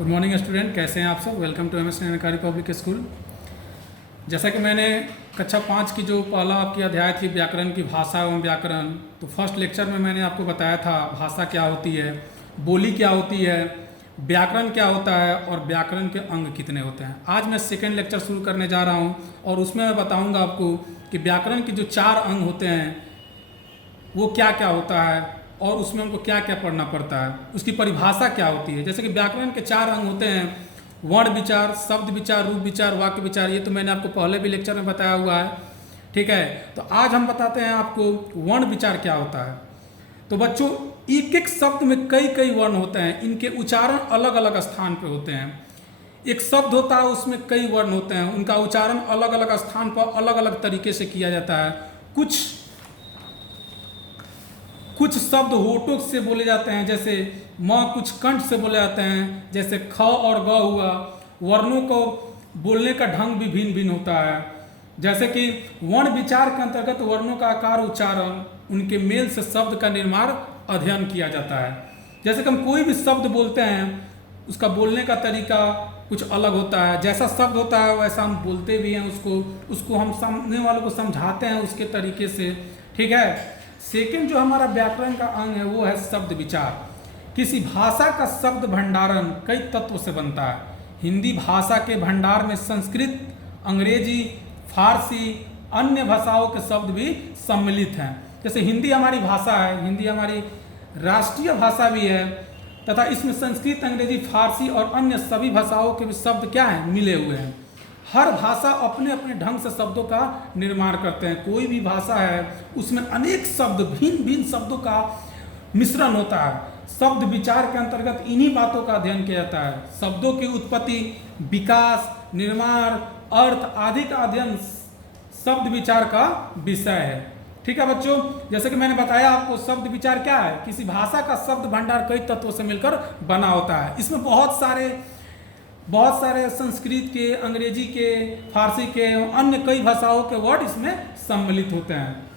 Good morning student, कैसे हैं आप सब। Welcome to MS Nainital public school. जैसा कि मैंने कक्षा 5 की जो पहला आपकी अध्याय थी व्याकरण की, भाषा एवं व्याकरण, तो फर्स्ट लेक्चर में मैंने आपको बताया था भाषा क्या होती है, बोली क्या होती है, व्याकरण क्या होता है और व्याकरण के अंग कितने होते हैं। आज मैं सेकेंड लेक्चर शुरू करने जा रहा हूँ और उसमें मैं बताऊँगा आपको कि व्याकरण के जो 4 अंग होते हैं वो क्या क्या होता है और उसमें हमको क्या क्या पढ़ना पड़ता है, उसकी परिभाषा क्या होती है। जैसे कि व्याकरण के 4 अंग होते हैं, वर्ण विचार, शब्द विचार, रूप विचार, वाक्य विचार। ये तो मैंने आपको पहले भी लेक्चर में बताया हुआ है, ठीक है। तो आज हम बताते हैं आपको वर्ण विचार क्या होता है। तो बच्चों, एक एक शब्द में कई कई वर्ण होते हैं, इनके उच्चारण अलग अलग स्थान पे होते हैं। एक शब्द होता है उसमें कई वर्ण होते हैं, उनका उच्चारण अलग अलग स्थान पर अलग अलग तरीके से किया जाता है। कुछ शब्द होठों से बोले जाते हैं, जैसे म, कुछ कंठ से बोले जाते हैं, जैसे ख और ग हुआ। वर्णों को बोलने का ढंग भी भिन्न भिन्न होता है। जैसे कि वर्ण विचार के अंतर्गत वर्णों का आकार, उच्चारण, उनके मेल से शब्द का निर्माण अध्ययन किया जाता है। जैसे कि हम कोई भी शब्द बोलते हैं, उसका बोलने का तरीका कुछ अलग होता है। जैसा शब्द होता है वैसा हम बोलते भी हैं, उसको हम सामने वालों को समझाते हैं उसके तरीके से, ठीक है। सेकंड जो हमारा व्याकरण का अंग है वो है शब्द विचार। किसी भाषा का शब्द भंडारण कई तत्व से बनता है। हिंदी भाषा के भंडार में संस्कृत, अंग्रेजी, फारसी, अन्य भाषाओं के शब्द भी सम्मिलित हैं। जैसे हिंदी हमारी भाषा है, हिंदी हमारी राष्ट्रीय भाषा भी है, तथा इसमें संस्कृत, अंग्रेजी, फारसी और अन्य सभी भाषाओं के भी शब्द क्या हैं, मिले हुए हैं। हर भाषा अपने अपने ढंग से शब्दों का निर्माण करते हैं। कोई भी भाषा है उसमें अनेक शब्द, भिन्न भिन्न शब्दों का मिश्रण होता है। शब्द विचार के अंतर्गत इन्हीं बातों का अध्ययन किया जाता है। शब्दों की उत्पत्ति, विकास, निर्माण, अर्थ आदि का अध्ययन शब्द विचार का विषय है, ठीक है बच्चों। जैसे कि मैंने बताया आपको, शब्द विचार क्या है, किसी भाषा का शब्द भंडार कई तत्वों से मिलकर बना होता है। इसमें बहुत सारे संस्कृत के, अंग्रेजी के, फारसी के, अन्य कई भाषाओं के वर्ड इसमें सम्मिलित होते हैं।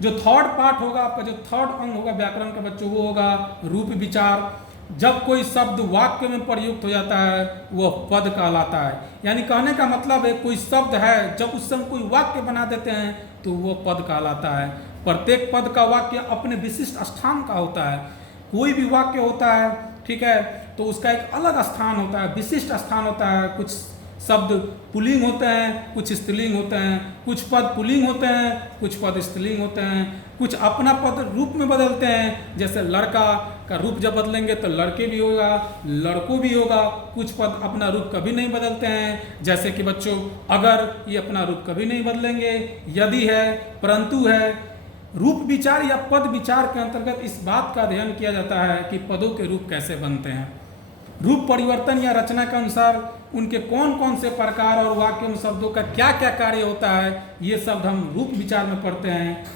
जो थर्ड पार्ट होगा आपका, जो थर्ड अंग होगा व्याकरण का बच्चों, वो होगा रूप विचार। जब कोई शब्द वाक्य में प्रयुक्त हो जाता है वह पद कहलाता है। यानी कहने का मतलब है, कोई शब्द है जब उससे हम कोई वाक्य बना देते हैं तो वो पद कहलाता है। प्रत्येक पद का वाक्य अपने विशिष्ट स्थान का होता है। कोई भी वाक्य होता है, ठीक है, तो उसका एक अलग स्थान होता है, विशिष्ट स्थान होता है। कुछ शब्द पुल्लिंग होते हैं, कुछ स्त्रीलिंग होते हैं, कुछ पद पुल्लिंग होते हैं, कुछ पद स्त्रीलिंग होते हैं, कुछ अपना पद रूप में बदलते हैं। जैसे लड़का का रूप जब बदलेंगे तो लड़के भी होगा, लड़कों भी होगा। कुछ पद अपना रूप कभी नहीं बदलते हैं, जैसे कि बच्चों अगर, ये अपना रूप कभी नहीं बदलेंगे, यदि है, परंतु है। रूप विचार या पद विचार के अंतर्गत इस बात का अध्ययन किया जाता है कि पदों के रूप कैसे बनते हैं। रूप परिवर्तन या रचना के अनुसार उनके कौन कौन से प्रकार और वाक्य में शब्दों का क्या क्या कार्य होता है, ये शब्द हम रूप विचार में पढ़ते हैं।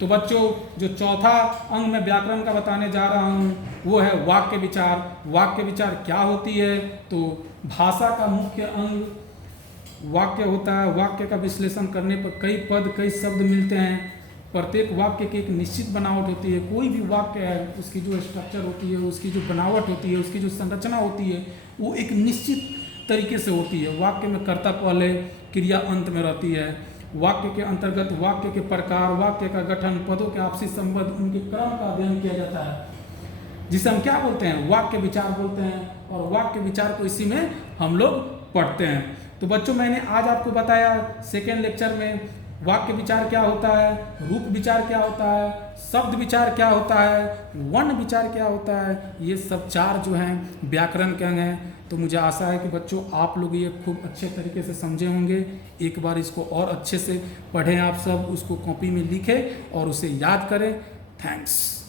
तो बच्चों, जो चौथा अंग मैं व्याकरण का बताने जा रहा हूँ वो है वाक्य विचार। वाक्य विचार क्या होती है, तो भाषा का मुख्य अंग वाक्य होता है। वाक्य का विश्लेषण करने पर कई पद, कई शब्द मिलते हैं। प्रत्येक वाक्य की एक निश्चित बनावट होती है। कोई भी वाक्य है उसकी जो स्ट्रक्चर होती है, उसकी जो बनावट होती है, उसकी जो संरचना होती है, वो एक निश्चित तरीके से होती है। वाक्य में कर्ता पहले, क्रिया अंत में रहती है। वाक्य के अंतर्गत वाक्य के प्रकार, वाक्य का गठन, पदों के आपसी संबंध, उनके क्रम का अध्ययन किया जाता है, जिसे हम क्या बोलते हैं, वाक्य विचार बोलते हैं। और वाक्य विचार को इसी में हम लोग पढ़ते हैं। तो बच्चों, मैंने आज आपको बताया सेकेंड लेक्चर में वाक्य विचार क्या होता है, रूप विचार क्या होता है, शब्द विचार क्या होता है, वर्ण विचार क्या होता है। ये सब 4 जो हैं व्याकरण के अंग हैं। तो मुझे आशा है कि बच्चों आप लोग ये खूब अच्छे तरीके से समझे होंगे। एक बार इसको और अच्छे से पढ़ें आप सब, उसको कॉपी में लिखें और उसे याद करें। थैंक्स।